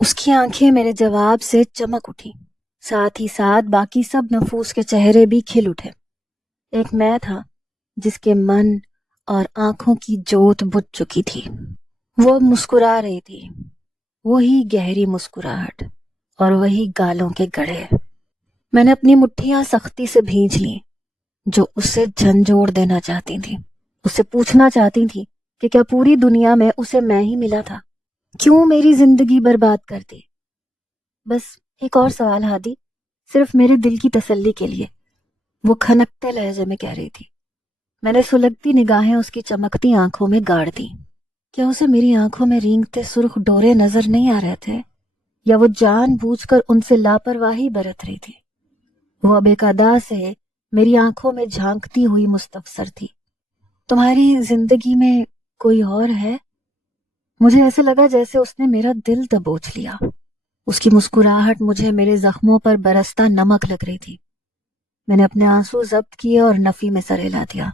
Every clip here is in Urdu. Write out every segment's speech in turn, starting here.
اس کی آنکھیں میرے جواب سے چمک اٹھی، ساتھ ہی ساتھ باقی سب نفوس کے چہرے بھی کھل اٹھے۔ ایک میں تھا جس کے من اور آنکھوں کی جوت بجھ چکی تھی۔ وہ اب مسکرا رہی تھی، وہی گہری مسکراہٹ اور وہی گالوں کے گڑھے۔ میں نے اپنی مٹھیاں سختی سے بھینچ لیں جو اسے جھنجھوڑ دینا چاہتی تھی، اس سے پوچھنا چاہتی تھی کہ کیا پوری دنیا میں اسے میں ہی ملا تھا؟ کیوں میری زندگی برباد کر دی؟ بس ایک اور سوال ہادی، صرف میرے دل کی تسلی کے لیے، وہ کھنکتے لہجے میں کہہ رہی تھی۔ میں نے سلگتی نگاہیں اس کی چمکتی آنکھوں میں گاڑ دی۔ کیا اسے میری آنکھوں میں رینگتے سرخ ڈورے نظر نہیں آ رہے تھے، یا وہ جان بوجھ کر ان سے لاپرواہی برت رہی تھی؟ وہ اب ایک ادا سے میری آنکھوں میں جھانکتی ہوئی مستفسر تھی۔ تمہاری زندگی میں کوئی اور ہے؟ مجھے ایسے لگا جیسے اس نے میرا دل دبوچ لیا۔ اس کی مسکراہٹ مجھے میرے زخموں پر برستا نمک لگ رہی تھی۔ میں نے اپنے آنسو ضبط کیے اور نفی میں سر ہلا دیا۔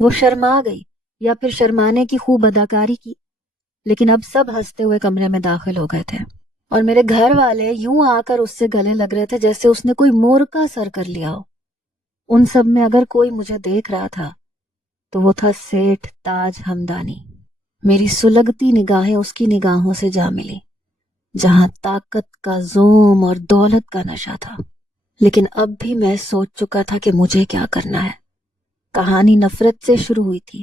وہ شرما گئی یا پھر شرمانے کی خوب اداکاری کی، لیکن اب سب ہنستے ہوئے کمرے میں داخل ہو گئے تھے، اور میرے گھر والے یوں آ کر اس سے گلے لگ رہے تھے جیسے اس نے کوئی مور کا سر کر لیا ہو۔ ان سب میں اگر کوئی مجھے دیکھ رہا تھا تو وہ تھا سیٹھ تاج ہمدانی۔ میری سلگتی نگاہیں اس کی نگاہوں سے جا ملی، جہاں طاقت کا زوم اور دولت کا نشہ تھا۔ لیکن اب بھی میں سوچ چکا تھا کہ مجھے کیا کرنا ہے۔ کہانی نفرت سے شروع ہوئی تھی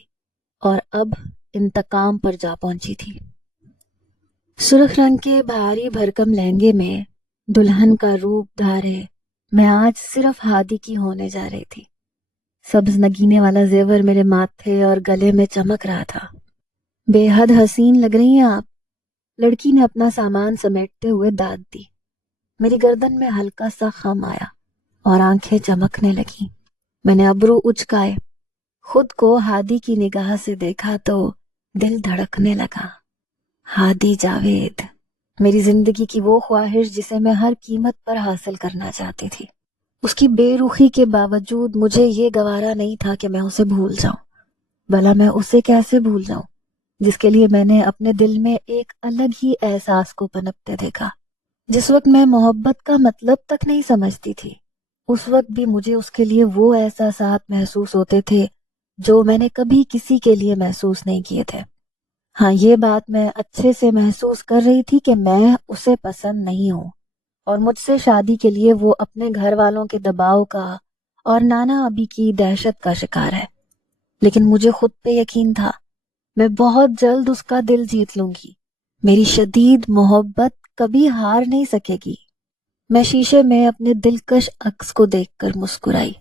اور اب انتقام پر جا پہنچی تھی۔ سرخ رنگ کے بھاری بھرکم لہنگے میں دلہن کا روپ دھارے میں آج صرف ہادی کی ہونے جا رہی تھی۔ سبز نگینے والا زیور میرے ماتھے اور گلے میں چمک رہا تھا۔ بے حد حسین لگ رہی ہیں آپ، لڑکی نے اپنا سامان سمیٹتے ہوئے داد دی۔ میری گردن میں ہلکا سا خم آیا اور آنکھیں چمکنے لگیں۔ میں نے ابرو اچکائے، خود کو ہادی کی نگاہ سے دیکھا تو دل دھڑکنے لگا۔ ہادی جاوید، میری زندگی کی وہ خواہش جسے میں ہر قیمت پر حاصل کرنا چاہتی تھی۔ اس کی بے رخی کے باوجود مجھے یہ گوارا نہیں تھا کہ میں اسے بھول جاؤں۔ بھلا میں اسے کیسے بھول جاؤں جس کے لیے میں نے اپنے دل میں ایک الگ ہی احساس کو پنپتے دیکھا۔ جس وقت میں محبت کا مطلب تک نہیں سمجھتی تھی، اس وقت بھی مجھے اس کے لیے وہ احساسات محسوس ہوتے تھے جو میں نے کبھی کسی کے لیے محسوس نہیں کیے تھے۔ ہاں، یہ بات میں اچھے سے محسوس کر رہی تھی کہ میں اسے پسند نہیں ہوں، اور مجھ سے شادی کے لیے وہ اپنے گھر والوں کے دباؤ کا اور نانا ابی کی دہشت کا شکار ہے۔ لیکن مجھے خود پہ یقین تھا، میں بہت جلد اس کا دل جیت لوں گی۔ میری شدید محبت کبھی ہار نہیں سکے گی۔ میں شیشے میں اپنے دلکش عکس کو دیکھ کر مسکرائی۔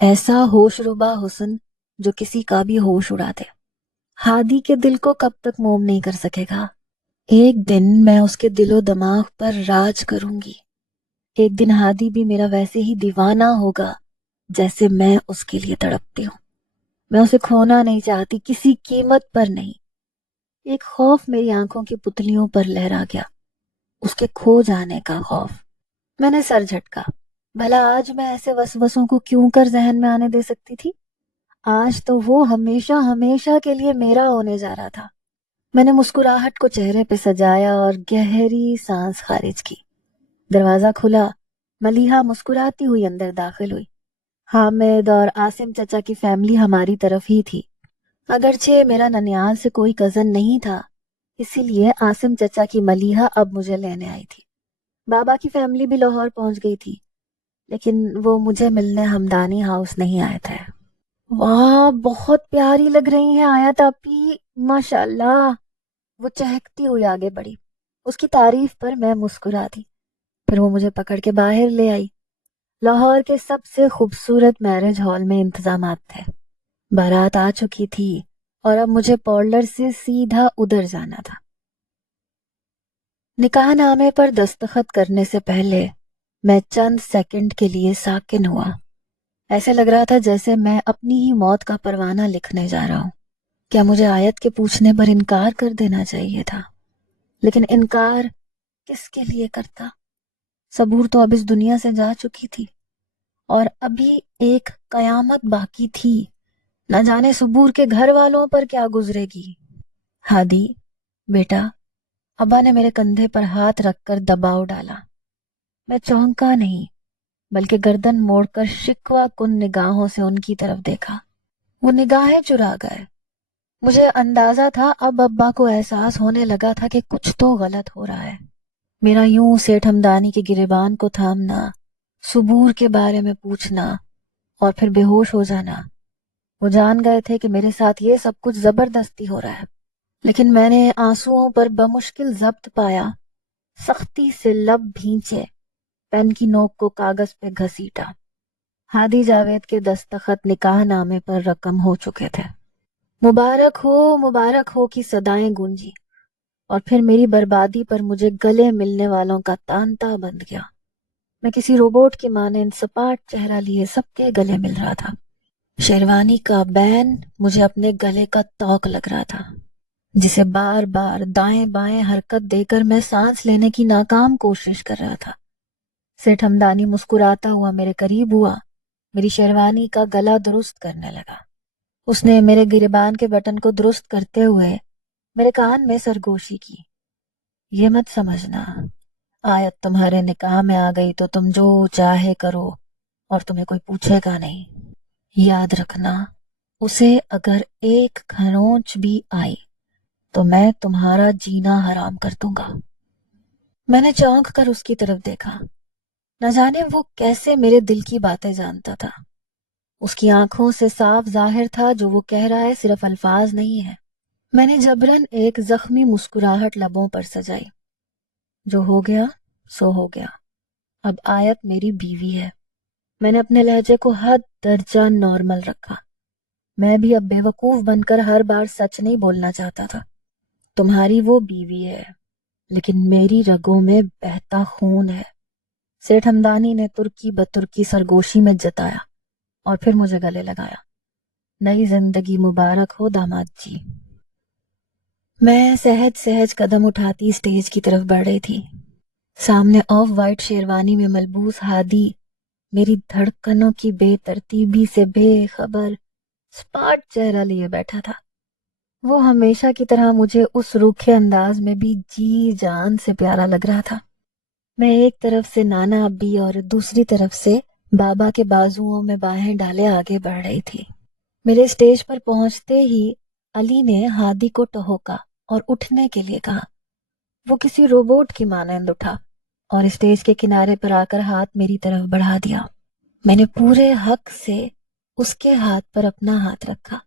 ایسا ہوش ربا حسن جو کسی کا بھی ہوش اڑا دے۔ ہادی کے دل کو کب تک موم نہیں کر سکے گا؟ ایک دن میں اس کے دل و دماغ پر راج کروں گی۔ ایک دن ہادی بھی میرا ویسے ہی دیوانہ ہوگا جیسے میں اس کے لیے تڑپتی ہوں۔ میں اسے کھونا نہیں چاہتی، کسی قیمت پر نہیں۔ ایک خوف میری آنکھوں کی پتلیوں پر لہرا گیا، اس کے کھو جانے کا خوف۔ میں نے سر جھٹکا۔ بھلا آج میں ایسے وسوسوں کو کیوں کر ذہن میں آنے دے سکتی تھی؟ آج تو وہ ہمیشہ ہمیشہ کے لیے میرا ہونے جا رہا تھا۔ میں نے مسکراہٹ کو چہرے پہ سجایا اور گہری سانس خارج کی۔ دروازہ کھلا، ملیحہ مسکراتی ہوئی اندر داخل ہوئی۔ حامد اور عاصم چچا کی فیملی ہماری طرف ہی تھی۔ اگرچہ میرا ننیال سے کوئی کزن نہیں تھا، اسی لیے عاصم چچا کی ملیحہ اب مجھے لینے آئی تھی۔ بابا کی فیملی بھی لاہور پہنچ گئی تھی، لیکن وہ مجھے ملنے ہمدانی ہاؤس نہیں آئے تھے۔ واہ، بہت پیاری لگ رہی ہیں آیت آپی، ماشاءاللہ۔ وہ چہکتی ہوئی آگے بڑھی۔ اس کی تعریف پر میں مسکرا دی۔ پھر وہ مجھے پکڑ کے باہر لے آئی۔ لاہور کے سب سے خوبصورت میرج ہال میں انتظامات تھے۔ بارات آ چکی تھی اور اب مجھے پارلر سے سیدھا ادھر جانا تھا۔ نکاح نامے پر دستخط کرنے سے پہلے میں چند سیکنڈ کے لیے ساکن ہوا۔ ایسے لگ رہا تھا جیسے میں اپنی ہی موت کا پروانہ لکھنے جا رہا ہوں۔ کیا مجھے آیت کے پوچھنے پر انکار کر دینا چاہیے تھا؟ لیکن انکار کس کے لیے کرتا؟ صبور تو اب اس دنیا سے جا چکی تھی، اور ابھی ایک قیامت باقی تھی۔ نہ جانے صبور کے گھر والوں پر کیا گزرے گی۔ ہادی بیٹا، ابا نے میرے کندھے پر ہاتھ رکھ کر دباؤ ڈالا۔ میں چونکا نہیں بلکہ گردن موڑ کر شکوہ کن نگاہوں سے ان کی طرف دیکھا۔ وہ نگاہیں چرا گئے۔ مجھے اندازہ تھا اب ابا کو احساس ہونے لگا تھا کہ کچھ تو غلط ہو رہا ہے۔ میرا یوں سیٹھ ہمدانی کے گریبان کو تھامنا، صبور کے بارے میں پوچھنا اور پھر بے ہوش ہو جانا، وہ جان گئے تھے کہ میرے ساتھ یہ سب کچھ زبردستی ہو رہا ہے۔ لیکن میں نے آنسوؤں پر بمشکل ضبط پایا، سختی سے لب بھینچے، پین کی نوک کو کاغذ پہ گھسیٹا۔ ہادی جاوید کے دستخط نکاح نامے پر رقم ہو چکے تھے۔ مبارک ہو کی صدائیں گونجی، اور پھر میری بربادی پر مجھے گلے ملنے والوں کا تانتا بند گیا۔ میں کسی روبوٹ کی مانند سپاٹ چہرہ لیے سب کے گلے مل رہا تھا۔ شیروانی کا بین مجھے اپنے گلے کا توق لگ رہا تھا، جسے بار بار دائیں بائیں حرکت دے کر میں سانس لینے کی ناکام کوشش کر رہا تھا۔ سیٹھ ہمدانی مسکراتا ہوا میرے قریب ہوا، میری شیروانی کا گلا درست کرنے لگا۔ اس نے میرے گریبان کے بٹن کو درست کرتے ہوئے میرے کان میں سرگوشی کی۔ یہ مت سمجھنا آیت تمہارے نکاح میں آ گئی تو تم جو چاہے کرو اور تمہیں کوئی پوچھے گا نہیں۔ یاد رکھنا، اسے اگر ایک کھرونچ بھی آئی تو میں تمہارا جینا حرام کر دوں گا۔ میں نے چونک کر اس کی طرف دیکھا۔ نہ جانے وہ کیسے میرے دل کی باتیں جانتا تھا۔ اس کی آنکھوں سے صاف ظاہر تھا جو وہ کہہ رہا ہے صرف الفاظ نہیں ہے۔ میں نے جبراً ایک زخمی مسکراہٹ لبوں پر سجائی۔ جو ہو گیا سو ہو گیا، اب آیت میری بیوی ہے۔ میں نے اپنے لہجے کو حد درجہ نارمل رکھا۔ میں بھی اب بے وقوف بن کر ہر بار سچ نہیں بولنا چاہتا تھا۔ تمہاری وہ بیوی ہے، لیکن میری رگوں میں بہتا خون ہے، سیٹھ ہمدانی نے ترکی بترکی سرگوشی میں جتایا، اور پھر مجھے گلے لگایا۔ نئی زندگی مبارک ہو داماد جی۔ میں سہج سہج قدم اٹھاتی اسٹیج کی طرف بڑھ رہی تھی۔ سامنے آف وائٹ شیروانی میں ملبوس ہادی میری دھڑکنوں کی بے ترتیبی سے بے خبر سپاٹ چہرہ لیے بیٹھا تھا۔ وہ ہمیشہ کی طرح مجھے اس روکھے انداز میں بھی جی جان سے پیارا لگ رہا تھا۔ میں ایک طرف سے نانا ابی اور دوسری طرف سے بابا کے بازوؤں میں باہیں ڈالے آگے بڑھ رہی تھی۔ میرے اسٹیج پر پہنچتے ہی علی نے ہادی کو ٹہوکا اور اٹھنے کے لیے کہا۔ وہ کسی روبوٹ کی مانند اٹھا اور اسٹیج کے کنارے پر آ کر ہاتھ میری طرف بڑھا دیا۔ میں نے پورے حق سے اس کے ہاتھ پر اپنا ہاتھ رکھا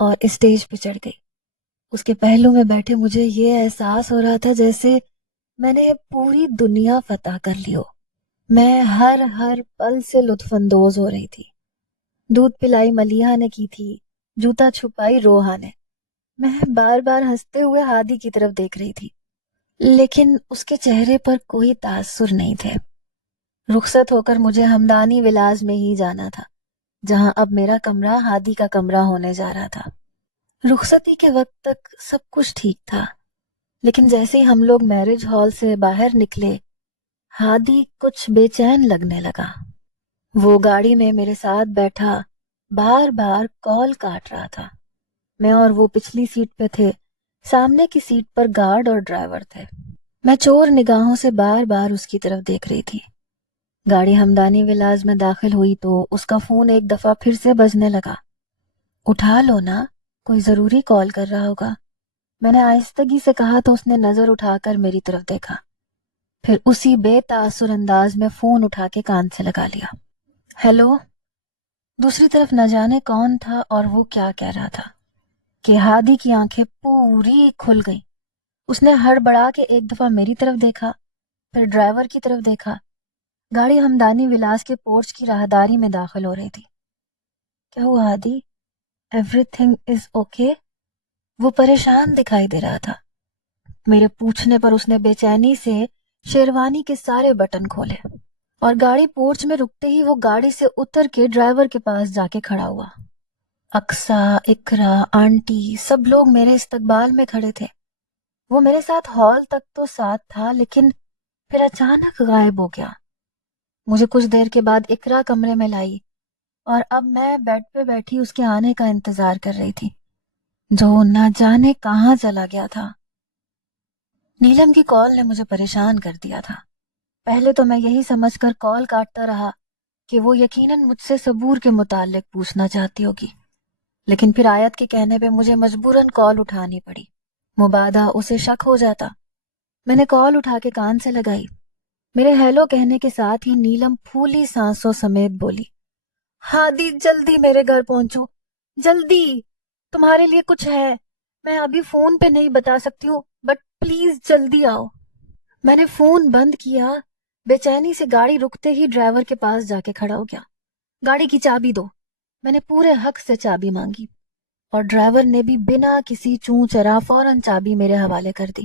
اور اسٹیج پہ چڑھ گئی۔ اس کے پہلو میں بیٹھے مجھے یہ احساس ہو رہا تھا جیسے میں نے پوری دنیا فتح کر لی ہو۔ میں ہر پل سے لطف اندوز ہو رہی تھی۔ دودھ پلائی ملیحہ نے کی تھی، جوتا چھپائی روحا نے۔ میں بار بار ہنستے ہوئے ہادی کی طرف دیکھ رہی تھی، لیکن اس کے چہرے پر کوئی تاثر نہیں تھے۔ رخصت ہو کر مجھے ہمدانی ولاز میں ہی جانا تھا، جہاں اب میرا کمرہ ہادی کا کمرہ ہونے جا رہا تھا۔ رخصتی کے وقت تک سب کچھ ٹھیک تھا، لیکن جیسے ہی ہم لوگ میرج ہال سے باہر نکلے، ہادی کچھ بے چین لگنے لگا۔ وہ گاڑی میں میرے ساتھ بیٹھا بار بار کال کاٹ رہا تھا۔ میں اور وہ پچھلی سیٹ پہ تھے، سامنے کی سیٹ پر گارڈ اور ڈرائیور تھے۔ میں چور نگاہوں سے بار بار اس کی طرف دیکھ رہی تھی۔ گاڑی ہمدانی ولاز میں داخل ہوئی تو اس کا فون ایک دفعہ پھر سے بجنے لگا۔ اٹھا لو نا، کوئی ضروری کال کر رہا ہوگا، میں نے آہستگی سے کہا تو اس نے نظر اٹھا کر میری طرف دیکھا، پھر اسی بے تاثر انداز میں فون اٹھا کے کان سے لگا لیا۔ ہیلو۔ دوسری طرف نہ جانے کون تھا اور وہ کیا کہہ رہا تھا کہ ہادی کی آنکھیں پوری کھل گئیں۔ اس نے ہڑبڑا کے ایک دفعہ میری طرف دیکھا، پھر ڈرائیور کی طرف دیکھا۔ گاڑی ہمدانی ولاس کے پورچ کی راہداری میں داخل ہو رہی تھی۔ کیا ہوا Hadi? Everything is okay? وہ پریشان دکھائی دے رہا تھا۔ میرے پوچھنے پر اس نے بے چینی سے شیروانی کے سارے بٹن کھولے، اور گاڑی پورچ میں رکتے ہی وہ گاڑی سے اتر کے ڈرائیور کے پاس جا کے کھڑا ہوا۔ اقصیٰ، اقرا، آنٹی سب لوگ میرے استقبال میں کھڑے تھے۔ وہ میرے ساتھ ہال تک تو ساتھ تھا، لیکن پھر اچانک غائب ہو گیا۔ مجھے کچھ دیر کے بعد اقرا کمرے میں لائی، اور اب میں بیڈ پہ بیٹھی اس کے آنے کا انتظار کر رہی تھی، جو نہ جانے کہاں چلا گیا تھا۔ نیلم کی کال نے مجھے پریشان کر دیا تھا۔ پہلے تو میں یہی سمجھ کر کال کاٹتا رہا کہ وہ یقیناً مجھ سے صبور کے متعلق پوچھنا چاہتی ہوگی، لیکن پھر آیت کے کہنے پہ مجھے مجبوراً کال اٹھانی پڑی، مبادا اسے شک ہو جاتا۔ میں نے کال اٹھا کے کان سے لگائی۔ میرے ہیلو کہنے کے ساتھ ہی نیلم پھولی سانسوں سمیت بولی، ہادی جلدی میرے گھر پہنچو، جلدی، تمہارے لیے کچھ ہے، میں ابھی فون پہ نہیں بتا سکتی ہوں، بٹ پلیز جلدی آؤ۔ میں نے فون بند کیا، بے چینی سے گاڑی رکتے ہی ڈرائیور کے پاس جا کے کھڑا ہو گیا۔ گاڑی کی چابی دو۔ میں نے پورے حق سے چابی مانگی اور ڈرائیور نے بھی بنا کسی چوں چرا فوراً چابی میرے حوالے کر دی۔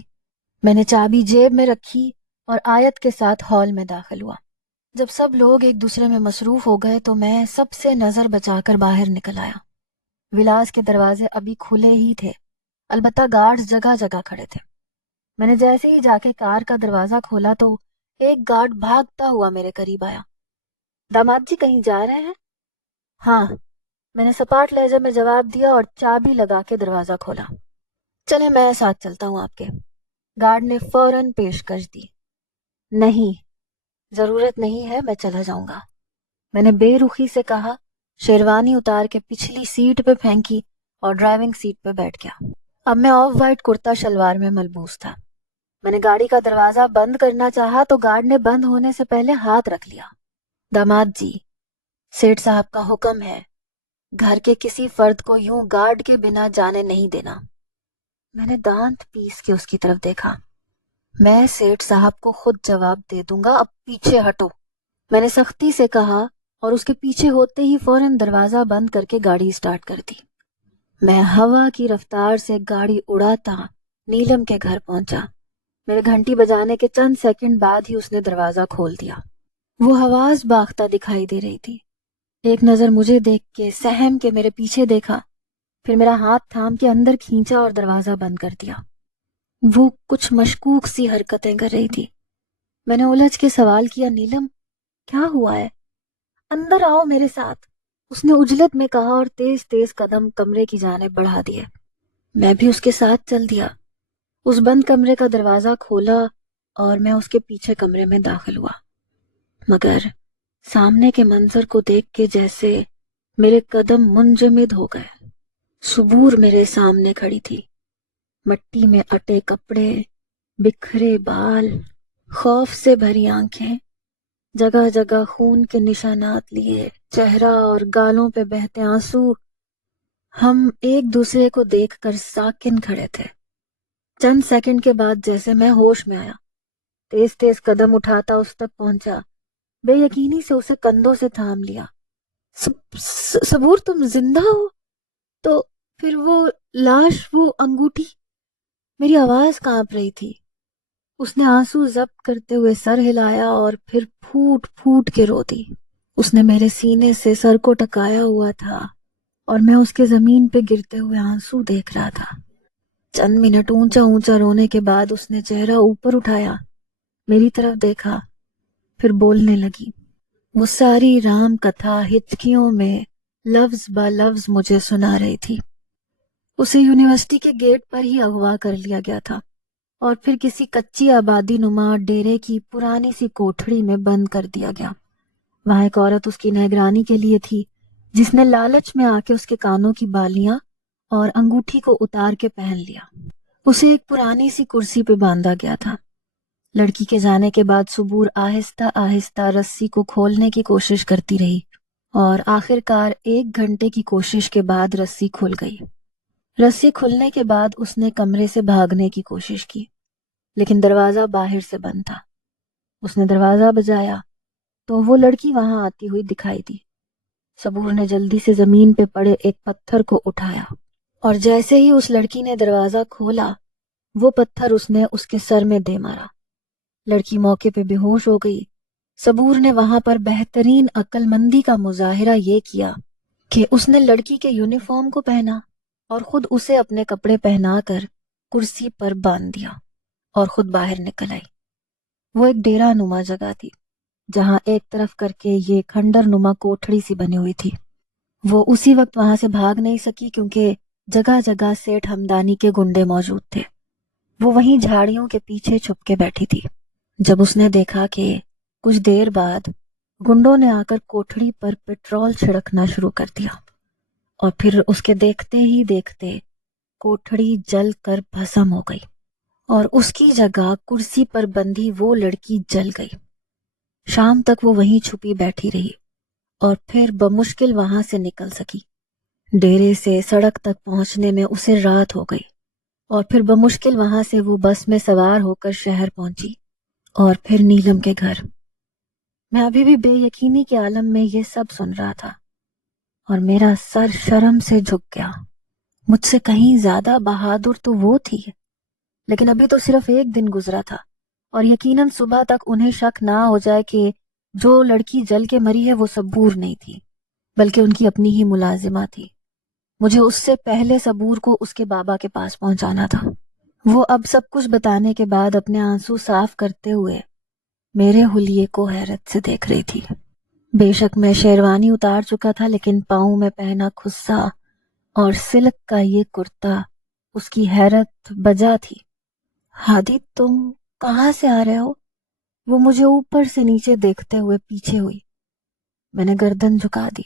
میں نے چابی جیب میں رکھی اور آیت کے ساتھ ہال میں داخل ہوا۔ جب سب لوگ ایک دوسرے میں مصروف ہو گئے تو میں سب سے نظر بچا کر باہر نکل آیا۔ ولاس کے دروازے ابھی کھلے ہی تھے، البتہ گارڈز جگہ جگہ کھڑے تھے۔ میں نے جیسے ہی جا کے کار کا دروازہ کھولا تو ایک گارڈ بھاگتا ہوا میرے قریب آیا۔ داماد جی کہیں جا رہے ہیں؟ ہاں، میں نے سپاٹ لہجے میں جواب دیا اور چابی لگا کے دروازہ کھولا۔ چلے میں ساتھ چلتا ہوں آپ کے، گارڈ نے فوراً پیشکش دی۔ نہیں، ضرورت نہیں ہے، میں چلا جاؤں گا، میں نے بے رخی سے کہا، شیروانی اتار کے پچھلی سیٹ پہ پھینکی اور ڈرائیونگ سیٹ پہ بیٹھ گیا۔ اب میں آف وائٹ کرتا شلوار میں ملبوس تھا۔ میں نے گاڑی کا دروازہ بند کرنا چاہا تو گارڈ نے بند ہونے سے پہلے ہاتھ رکھ لیا۔ داماد جی، سیٹھ صاحب کا حکم ہے، گھر کے کسی فرد کو یوں گارڈ کے بنا جانے نہیں دینا۔ میں نے دانت پیس کے اس کی طرف دیکھا۔ میں سیٹھ صاحب کو خود جواب دے دوں گا، اب پیچھے ہٹو، میں نے سختی سے کہا اور اس کے پیچھے ہوتے ہی فوراً دروازہ بند کر کے گاڑی سٹارٹ کر دی۔ میں ہوا کی رفتار سے گاڑی اڑاتا نیلم کے گھر پہنچا۔ میرے گھنٹی بجانے کے چند سیکنڈ بعد ہی اس نے دروازہ کھول دیا۔ وہ حواس باختہ دکھائی دے رہی تھی۔ ایک نظر مجھے دیکھ کے سہم کے میرے پیچھے دیکھا، پھر میرا ہاتھ تھام کے اندر کھینچا اور دروازہ بند کر دیا۔ وہ کچھ مشکوک سی حرکتیں کر رہی تھی۔ میں نے الجھ کے سوال کیا، نیلم کیا ہوا ہے؟ اندر آؤ میرے ساتھ، اس نے عجلت میں کہا اور تیز تیز قدم کمرے کی جانب بڑھا دیے۔ میں بھی اس کے ساتھ چل دیا۔ اس بند کمرے کا دروازہ کھولا اور میں اس کے پیچھے کمرے میں داخل ہوا، مگر سامنے کے منظر کو دیکھ کے جیسے میرے قدم منجمد ہو گئے۔ صبور میرے سامنے کھڑی تھی، مٹی میں اٹے کپڑے، بکھرے بال، خوف سے بھری آنکھیں، جگہ جگہ خون کے نشانات لیے چہرہ اور گالوں پہ بہتے آنسو۔ ہم ایک دوسرے کو دیکھ کر ساکن کھڑے تھے۔ چند سیکنڈ کے بعد جیسے میں ہوش میں آیا، تیز تیز قدم اٹھاتا اس تک پہنچا، بے یقینی سے اسے کندھوں سے تھام لیا۔ صبور تم زندہ ہو؟ تو پھر وہ لاش، وہ انگوٹھی؟ میری آواز کانپ رہی تھی۔ اس نے آنسو ضبط کرتے ہوئے سر ہلایا اور پھر پھوٹ پھوٹ کے رو دی۔ اس نے میرے سینے سے سر کو ٹکایا ہوا تھا اور میں اس کے زمین پہ گرتے ہوئے آنسو دیکھ رہا تھا۔ چند منٹ اونچا اونچا رونے کے بعد اس نے چہرہ اوپر اٹھایا، میری طرف دیکھا، پھر بولنے لگی۔ وہ ساری رام کتھا ہچکیوں میں لفظ با لفظ مجھے سنا رہی تھی۔ اسے یونیورسٹی کے گیٹ پر ہی اغوا کر لیا گیا تھا اور پھر کسی کچی آبادی نما ڈیرے کی پرانی سی کوٹھڑی میں بند کر دیا گیا۔ وہاں ایک عورت اس کی نگرانی کے لیے تھی، جس نے لالچ میں آ کے اس کے کانوں کی بالیاں اور انگوٹھی کو اتار کے پہن لیا۔ اسے ایک پرانی سی کرسی پہ باندھا گیا تھا۔ لڑکی کے جانے کے بعد صبور آہستہ آہستہ رسی کو کھولنے کی کوشش کرتی رہی اور آخر کار 1 گھنٹے کی کوشش کے بعد رسی کھل گئی۔ رسی کھلنے کے بعد اس نے کمرے سے بھاگنے کی کوشش کی، لیکن دروازہ باہر سے بند تھا۔ اس نے دروازہ بجایا تو وہ لڑکی وہاں آتی ہوئی دکھائی دی۔ صبور نے جلدی سے زمین پہ پڑے ایک پتھر کو اٹھایا اور جیسے ہی اس لڑکی نے دروازہ کھولا، وہ پتھر اس نے اس کے سر میں دے مارا۔ لڑکی موقع پہ بے ہوش ہو گئی۔ صبور نے وہاں پر بہترین عقل مندی کا مظاہرہ یہ کیا کہ اس نے لڑکی کے یونیفارم کو پہنا اور خود اسے اپنے کپڑے پہنا کر کرسی پر باندھ دیا اور خود باہر نکل آئی۔ وہ ایک ڈیرہ نما جگہ تھی، جہاں ایک طرف کر کے یہ کھنڈر نما کوٹھڑی سی بنی ہوئی تھی۔ وہ اسی وقت وہاں سے بھاگ نہیں سکی کیونکہ جگہ جگہ سیٹھ ہمدانی کے گنڈے موجود تھے۔ وہ وہیں جھاڑیوں کے پیچھے چھپ کے بیٹھی تھی۔ جب اس نے دیکھا کہ کچھ دیر بعد گنڈوں نے آ کر کوٹھڑی پر پٹرول چھڑکنا شروع کر دیا اور پھر اس کے دیکھتے ہی دیکھتے کوٹھڑی جل کر بھسم ہو گئی اور اس کی جگہ کرسی پر بندھی وہ لڑکی جل گئی۔ شام تک وہ وہیں چھپی بیٹھی رہی اور پھر بمشکل وہاں سے نکل سکی۔ ڈیرے سے سڑک تک پہنچنے میں اسے رات ہو گئی اور پھر بمشکل وہاں سے وہ بس میں سوار ہو کر شہر پہنچی اور پھر نیلم کے گھر۔ میں ابھی بھی بے یقینی کے عالم میں یہ سب سن رہا تھا اور میرا سر شرم سے جھک گیا۔ مجھ سے کہیں زیادہ بہادر تو وہ تھی، لیکن ابھی تو صرف ایک دن گزرا تھا اور یقیناً صبح تک انہیں شک نہ ہو جائے کہ جو لڑکی جل کے مری ہے وہ صبور نہیں تھی بلکہ ان کی اپنی ہی ملازمہ تھی۔ مجھے اس سے پہلے صبور کو اس کے بابا کے پاس پہنچانا تھا۔ وہ اب سب کچھ بتانے کے بعد اپنے آنسو صاف کرتے ہوئے میرے حلیے کو حیرت سے دیکھ رہی تھی۔ بے شک میں شیروانی اتار چکا تھا، لیکن پاؤں میں پہنا خصا اور سلک کا یہ کرتا اس کی حیرت بجا تھی۔ ہادی، تم کہاں سے آ رہے ہو؟ وہ مجھے اوپر سے نیچے دیکھتے ہوئے پیچھے ہوئی۔ میں نے گردن جھکا دی۔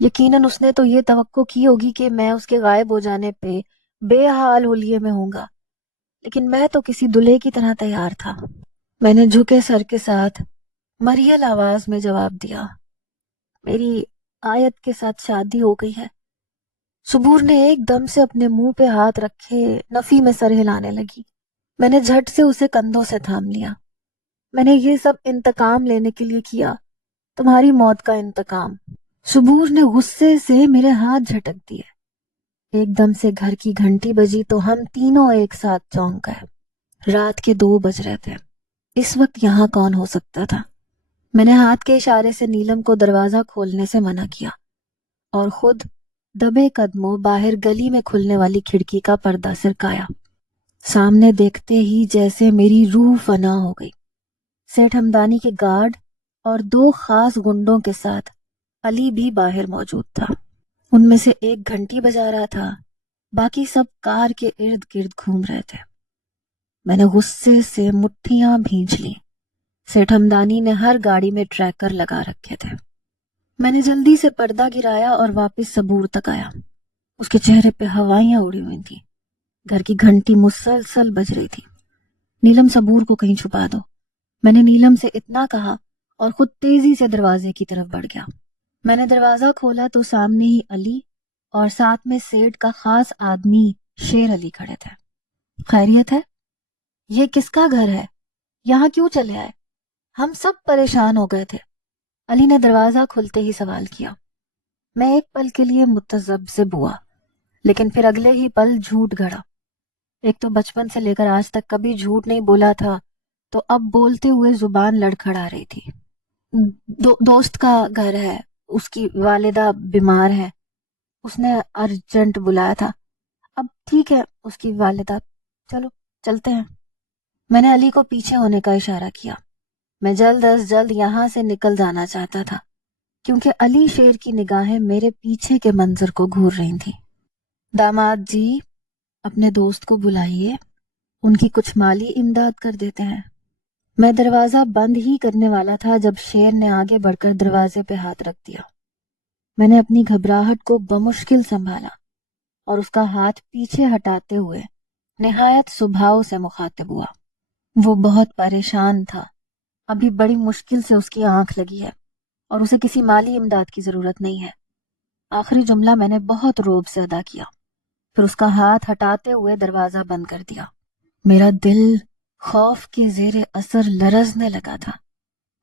یقیناً اس نے تو یہ توقع کی ہوگی کہ میں اس کے غائب ہو جانے پہ بے حال حلیے میں ہوں گا، لیکن میں تو کسی دلہے کی طرح تیار تھا۔ میں نے جھکے سر کے ساتھ مریل آواز میں جواب دیا، میری آیت کے ساتھ شادی ہو گئی ہے۔ صبور نے ایک دم سے اپنے منہ پہ ہاتھ رکھے نفی میں سر ہلانے لگی۔ میں نے جھٹ سے اسے کندھوں سے تھام لیا۔ میں نے یہ سب انتقام لینے کے لیے کیا، تمہاری موت کا انتقام۔ صبور نے غصے سے میرے ہاتھ جھٹک دیے۔ ایک دم سے گھر کی گھنٹی بجی تو ہم تینوں ایک ساتھ چونک گئے۔ رات کے 2 بج رہے تھے۔ اس وقت یہاں کون ہو سکتا تھا؟ میں نے ہاتھ کے اشارے سے نیلم کو دروازہ کھولنے سے منع کیا اور خود دبے قدموں باہر گلی میں کھلنے والی کھڑکی کا پردہ سرکایا۔ سامنے دیکھتے ہی جیسے میری روح فنا ہو گئی۔ سیٹھ ہمدانی کے گارڈ اور 2 خاص گنڈوں کے ساتھ علی بھی باہر موجود تھا۔ ان میں سے ایک گھنٹی بجا رہا تھا، باقی سب کار کے ارد گرد گھوم رہے تھے۔ میں نے غصے سے مٹھیاں بھینچ لی۔ سیٹھ ہمدانی نے ہر گاڑی میں ٹریکر لگا رکھے تھے۔ میں نے جلدی سے پردہ گرایا اور واپس صبور تک آیا۔ اس کے چہرے پہ ہوائیاں اڑی ہوئی تھیں۔ گھر کی گھنٹی مسلسل بج رہی تھی۔ نیلم، صبور کو کہیں چھپا دو، میں نے نیلم سے اتنا کہا اور خود تیزی سے دروازے کی طرف بڑھ گیا۔ میں نے دروازہ کھولا تو سامنے ہی علی اور ساتھ میں سیٹھ کا خاص آدمی شیر علی کھڑے تھے۔ خیریت ہے؟ یہ کس کا گھر ہے؟ یہاں کیوں چلے آئے؟ ہم سب پریشان ہو گئے تھے۔ علی نے دروازہ کھلتے ہی سوال کیا۔ میں ایک پل کے لیے متذبذب ہوا، لیکن پھر اگلے ہی پل جھوٹ گھڑا۔ ایک تو بچپن سے لے کر آج تک کبھی جھوٹ نہیں بولا تھا، تو اب بولتے ہوئے زبان لڑکھڑا رہی تھی۔ دوست کا گھر ہے، اس کی والدہ بیمار ہے، اس نے ارجنٹ بلایا تھا۔ اب ٹھیک ہے، اس کی والدہ، چلو چلتے ہیں۔ میں نے علی کو پیچھے ہونے کا اشارہ کیا۔ میں جلد از جلد یہاں سے نکل جانا چاہتا تھا، کیونکہ علی شیر کی نگاہیں میرے پیچھے کے منظر کو گھور رہی تھیں۔ داماد جی، اپنے دوست کو بلائیے، ان کی کچھ مالی امداد کر دیتے ہیں۔ میں دروازہ بند ہی کرنے والا تھا جب شیر نے آگے بڑھ کر دروازے پہ ہاتھ رکھ دیا۔ میں نے اپنی گھبراہٹ کو بمشکل سنبھالا اور اس کا ہاتھ پیچھے ہٹاتے ہوئے نہایت سبھاؤ سے مخاطب ہوا۔ وہ بہت پریشان تھا، ابھی بڑی مشکل سے اس کی آنکھ لگی ہے اور اسے کسی مالی امداد کی ضرورت نہیں ہے۔ آخری جملہ میں نے بہت روب سے ادا کیا، پھر اس کا ہاتھ ہٹاتے ہوئے دروازہ بند کر دیا۔ میرا دل خوف کے زیر اثر لرزنے لگا تھا،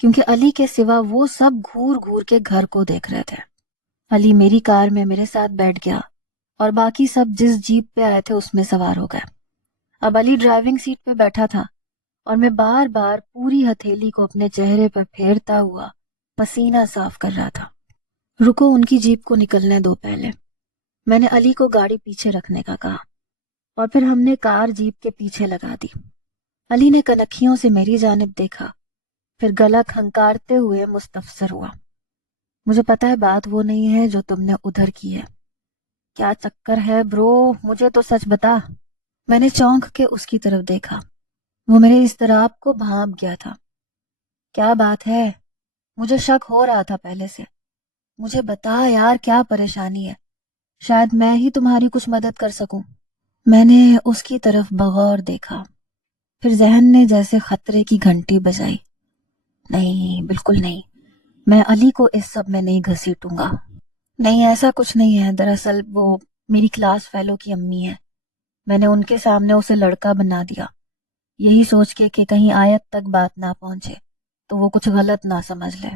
کیونکہ علی کے سوا وہ سب گھور گھور کے گھر کو دیکھ رہے تھے۔ علی میری کار میں میرے ساتھ بیٹھ گیا اور باقی سب جس جیپ پہ آئے تھے اس میں سوار ہو گئے۔ اب علی ڈرائیونگ سیٹ پہ بیٹھا تھا اور میں بار بار پوری ہتھیلی کو اپنے چہرے پر پھیرتا ہوا پسینہ صاف کر رہا تھا۔ رکو، ان کی جیپ کو نکلنے دو پہلے، میں نے علی کو گاڑی پیچھے رکھنے کا کہا اور پھر ہم نے کار جیپ کے پیچھے لگا دی۔ علی نے کنکھیوں سے میری جانب دیکھا، پھر گلا کھنکارتے ہوئے مستفسر ہوا۔ مجھے پتا ہے بات وہ نہیں ہے جو تم نے ادھر کی ہے۔ کیا چکر ہے برو؟ مجھے تو سچ بتا۔ میں نے چونک کے اس کی طرف دیکھا۔ وہ میرے اضطراب کو بھانپ گیا تھا۔ کیا بات ہے؟ مجھے شک ہو رہا تھا پہلے سے۔ مجھے بتا یار، کیا پریشانی ہے؟ شاید میں ہی تمہاری کچھ مدد کر سکوں۔ میں نے اس کی طرف بغور دیکھا، پھر ذہن نے جیسے خطرے کی گھنٹی بجائی۔ نہیں، بالکل نہیں، میں علی کو اس سب میں نہیں گھسیٹوں گا۔ نہیں، ایسا کچھ نہیں ہے۔ دراصل وہ میری کلاس فیلو کی امی ہے۔ میں نے ان کے سامنے اسے لڑکا بنا دیا، یہی سوچ کے کہ کہیں آیت تک بات نہ پہنچے تو وہ کچھ غلط نہ سمجھ لے۔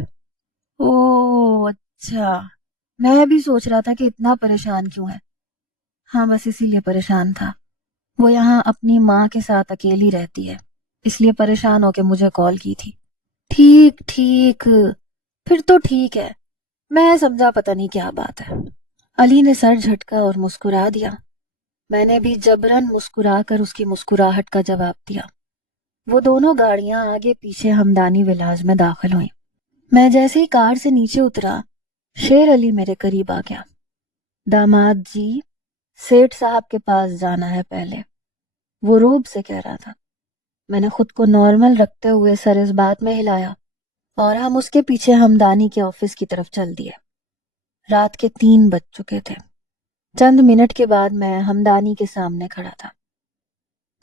اوہ اچھا، میں بھی سوچ رہا تھا کہ اتنا پریشان کیوں ہے۔ ہاں، بس اسی لیے پریشان تھا۔ وہ یہاں اپنی ماں کے ساتھ اکیلی رہتی ہے، اس لیے پریشان ہو کے مجھے کال کی تھی۔ ٹھیک ٹھیک، پھر تو ٹھیک ہے، میں سمجھا پتہ نہیں کیا بات ہے۔ علی نے سر جھٹکا اور مسکرا دیا۔ میں نے بھی جبراً مسکرا کر اس کی مسکراہٹ کا جواب دیا۔ وہ دونوں گاڑیاں آگے پیچھے ہمدانی ولاج میں داخل ہوئیں۔ میں جیسے ہی کار سے نیچے اترا، شیر علی میرے قریب آ گیا۔ داماد جی، سیٹھ صاحب کے پاس جانا ہے پہلے، وہ روب سے کہہ رہا تھا۔ میں نے خود کو نارمل رکھتے ہوئے سر اس بات میں ہلایا اور ہم اس کے پیچھے ہمدانی کے آفس کی طرف چل دیے۔ رات کے 3 بج چکے تھے۔ چند منٹ کے بعد میں ہمدانی کے سامنے کھڑا تھا۔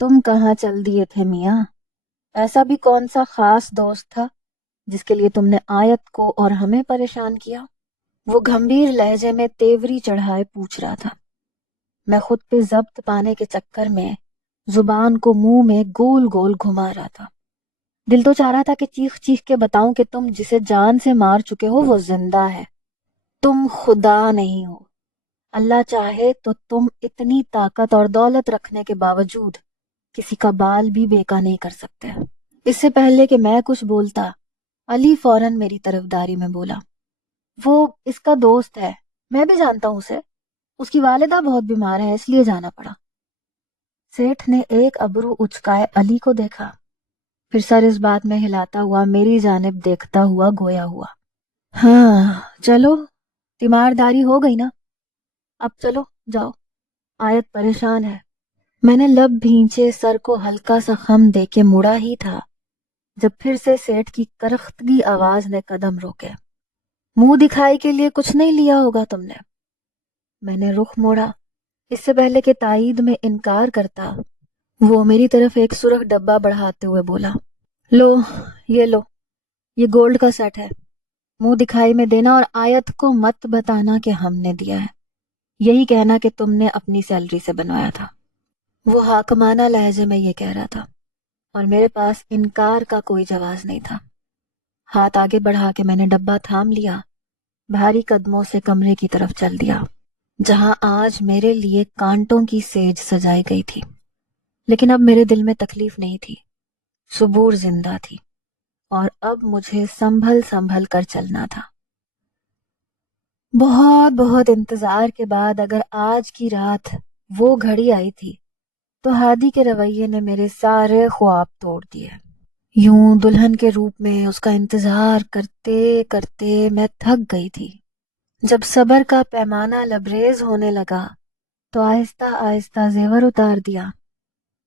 تم کہاں چل دیے تھے میاں؟ ایسا بھی کون سا خاص دوست تھا جس کے لیے تم نے آیت کو اور ہمیں پریشان کیا؟ وہ گھمبیر لہجے میں تیوری چڑھائے پوچھ رہا تھا۔ میں خود پہ ضبط پانے کے چکر میں زبان کو منہ میں گول گول گھما رہا تھا۔ دل تو چاہ رہا تھا کہ چیخ چیخ کے بتاؤں کہ تم جسے جان سے مار چکے ہو وہ زندہ ہے۔ تم خدا نہیں ہو۔ اللہ چاہے تو تم اتنی طاقت اور دولت رکھنے کے باوجود کسی کا بال بھی بیکا نہیں کر سکتے۔ اس سے پہلے کہ میں کچھ بولتا، علی فوراً میری طرفداری میں بولا۔ وہ اس کا دوست ہے، میں بھی جانتا ہوں اسے، اس کی والدہ بہت بیمار ہے اس لیے جانا پڑا۔ سیٹھ نے ایک ابرو اچکائے علی کو دیکھا، پھر سر اس بات میں ہلاتا ہوا میری جانب دیکھتا ہوا گویا ہوا۔ ہاں چلو، تیمارداری ہو گئی نا، اب چلو جاؤ، آیت پریشان ہے۔ میں نے لب بھینچے سر کو ہلکا سا خم دے کے مڑا ہی تھا جب پھر سے سیٹھ کی کرختگی آواز نے قدم روکے۔ منہ دکھائی کے لیے کچھ نہیں لیا ہوگا تم نے؟ میں نے رخ موڑا۔ اس سے پہلے کہ تائید میں انکار کرتا، وہ میری طرف ایک سرخ ڈبہ بڑھاتے ہوئے بولا، لو، یہ گولڈ کا سیٹ ہے، منہ دکھائی میں دینا اور آیت کو مت بتانا کہ ہم نے دیا ہے، یہی کہنا کہ تم نے اپنی سیلری سے بنوایا تھا۔ وہ حاکمانہ لہجے میں یہ کہہ رہا تھا اور میرے پاس انکار کا کوئی جواز نہیں تھا۔ ہاتھ آگے بڑھا کے میں نے ڈبہ تھام لیا، بھاری قدموں سے کمرے کی طرف چل دیا جہاں آج میرے لیے کانٹوں کی سیج سجائی گئی تھی۔ لیکن اب میرے دل میں تکلیف نہیں تھی، صبور زندہ تھی، اور اب مجھے سنبھل سنبھل کر چلنا تھا۔ بہت بہت انتظار کے بعد اگر آج کی رات وہ گھڑی آئی تھی تو ہادی کے رویے نے میرے سارے خواب توڑ دیے۔ یوں دلہن کے روپ میں اس کا انتظار کرتے کرتے میں تھک گئی تھی۔ جب صبر کا پیمانہ لبریز ہونے لگا تو آہستہ آہستہ زیور اتار دیا۔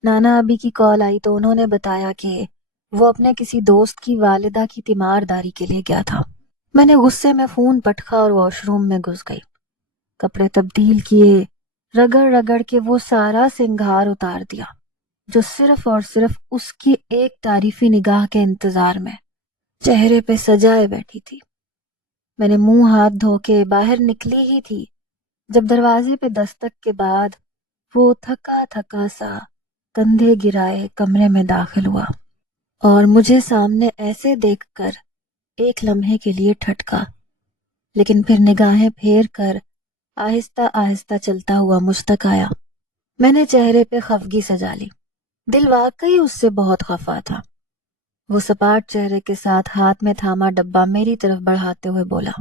نانا ابی کی کال آئی تو انہوں نے بتایا کہ وہ اپنے کسی دوست کی والدہ کی تیمارداری کے لیے گیا تھا۔ میں نے غصے میں فون پٹکا اور واش روم میں گھس گئی، کپڑے تبدیل کیے، رگڑ رگڑ کے وہ سارا سنگھار اتار دیا جو صرف اور صرف اس کی ایک تعریفی نگاہ کے انتظار میں چہرے پہ سجائے بیٹھی تھی۔ میں نے منہ ہاتھ دھو کے باہر نکلی ہی تھی جب دروازے پہ دستک کے بعد وہ تھکا تھکا سا کندھے گرائے کمرے میں داخل ہوا اور مجھے سامنے ایسے دیکھ کر ایک لمحے کے لیے ٹھٹکا، لیکن پھر نگاہیں پھیر کر آہستہ آہستہ چلتا ہوا مجھ تک آیا۔ میں نے چہرے پہ خفگی سجا لی، دل واقعی اس سے بہت خفا تھا۔ وہ سپاٹ چہرے کے ساتھ ہاتھ میں تھاما ڈبہ میری طرف بڑھاتے ہوئے بولا،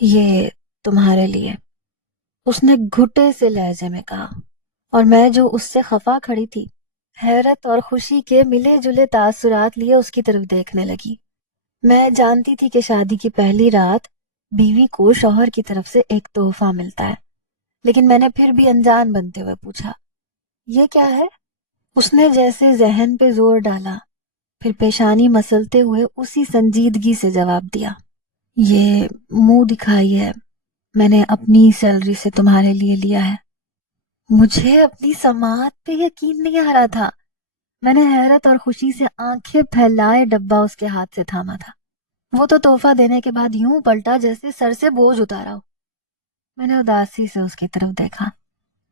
یہ تمہارے لیے، اس نے گھٹے سے لہجے میں کہا، اور میں جو اس سے خفا کھڑی تھی حیرت اور خوشی کے ملے جلے تاثرات لیے اس کی طرف دیکھنے لگی۔ میں جانتی تھی کہ شادی کی پہلی رات بیوی کو شوہر کی طرف سے ایک تحفہ ملتا ہے، لیکن میں نے پھر بھی انجان بنتے ہوئے پوچھا، یہ کیا ہے؟ اس نے جیسے ذہن پہ زور ڈالا، پھر پیشانی مسلتے ہوئے اسی سنجیدگی سے جواب دیا، یہ منہ دکھائی ہے، میں نے اپنی سیلری سے تمہارے لیے لیا ہے۔ مجھے اپنی سماعت پہ یقین نہیں آ رہا تھا۔ میں نے حیرت اور خوشی سے آنکھیں پھیلائے ڈبہ اس کے ہاتھ سے تھاما تھا۔ وہ تو تحفہ دینے کے بعد یوں پلٹا جیسے سر سے بوجھ اتارا ہو۔ میں نے اداسی سے اس کی طرف دیکھا،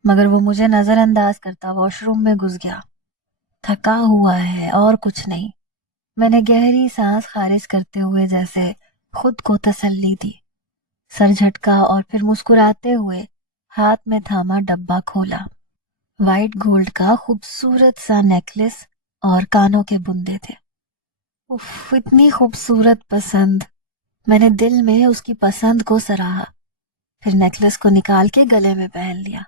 مگر وہ مجھے نظر انداز کرتا واش روم میں گھس گیا۔ تھکا ہوا ہے اور کچھ نہیں، میں نے گہری سانس خارج کرتے ہوئے جیسے خود کو تسلی دی۔ سر جھٹکا اور پھر مسکراتے ہوئے ہاتھ میں تھاما ڈبہ کھولا۔ وائٹ گولڈ کا خوبصورت سا نیکلس اور کانوں کے بندے تھے۔ اف، اتنی خوبصورت پسند! میں نے دل میں اس کی پسند کو سراہا، پھر نیکلس کو نکال کے گلے میں پہن لیا۔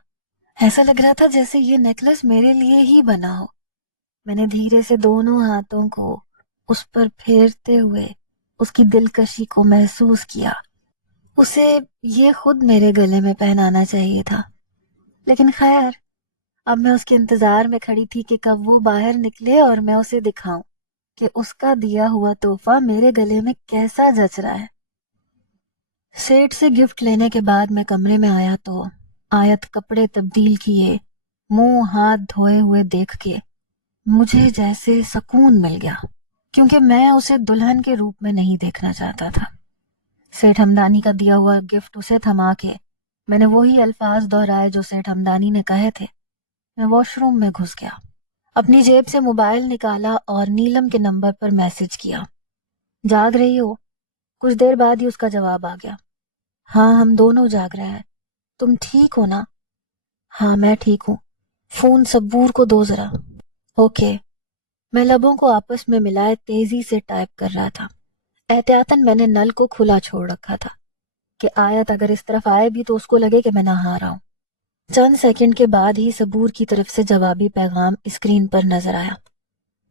ایسا لگ رہا تھا جیسے یہ نیکلس میرے لیے ہی بنا ہو۔ میں نے دھیرے سے دونوں ہاتھوں کو اس پر پھیرتے ہوئے اس کی دلکشی کو محسوس کیا۔ اسے یہ خود میرے گلے میں پہنانا چاہیے تھا، لیکن خیر، اب میں اس کے انتظار میں کھڑی تھی کہ کب وہ باہر نکلے اور میں اسے دکھاؤں کہ اس کا دیا ہوا تحفہ میرے گلے میں کیسا جچ رہا ہے۔ سیٹ سے گفٹ لینے کے بعد میں کمرے میں آیا تو آیت کپڑے تبدیل کیے، منہ ہاتھ دھوئے ہوئے دیکھ کے مجھے جیسے سکون مل گیا، کیونکہ میں اسے دلہن کے روپ میں نہیں دیکھنا چاہتا تھا۔ سیٹھ ہمدانی کا دیا ہوا گفٹ اسے تھما کے میں نے وہی الفاظ دہرائے جو سیٹھ ہمدانی نے کہے تھے۔ میں واش روم میں گھس گیا، اپنی جیب سے موبائل نکالا اور نیلم کے نمبر پر میسج کیا، جاگ رہی ہو؟ کچھ دیر بعد ہی اس کا جواب آ گیا، ہاں ہم دونوں جاگ رہے ہیں، تم ٹھیک ہو نا؟ ہاں میں ٹھیک ہوں، فون صبور کو دو ذرا۔ اوکے۔ میں لبوں کو آپس میں ملائے تیزی سے ٹائپ کر رہا تھا۔ احتیاطاً میں نے نل کو کھلا چھوڑ رکھا تھا کہ آیت اگر اس طرف آئے بھی تو اس کو لگے کہ میں نہا رہا ہوں۔ چند سیکنڈ کے بعد ہی صبور کی طرف سے جوابی پیغام اسکرین پر نظر آیا،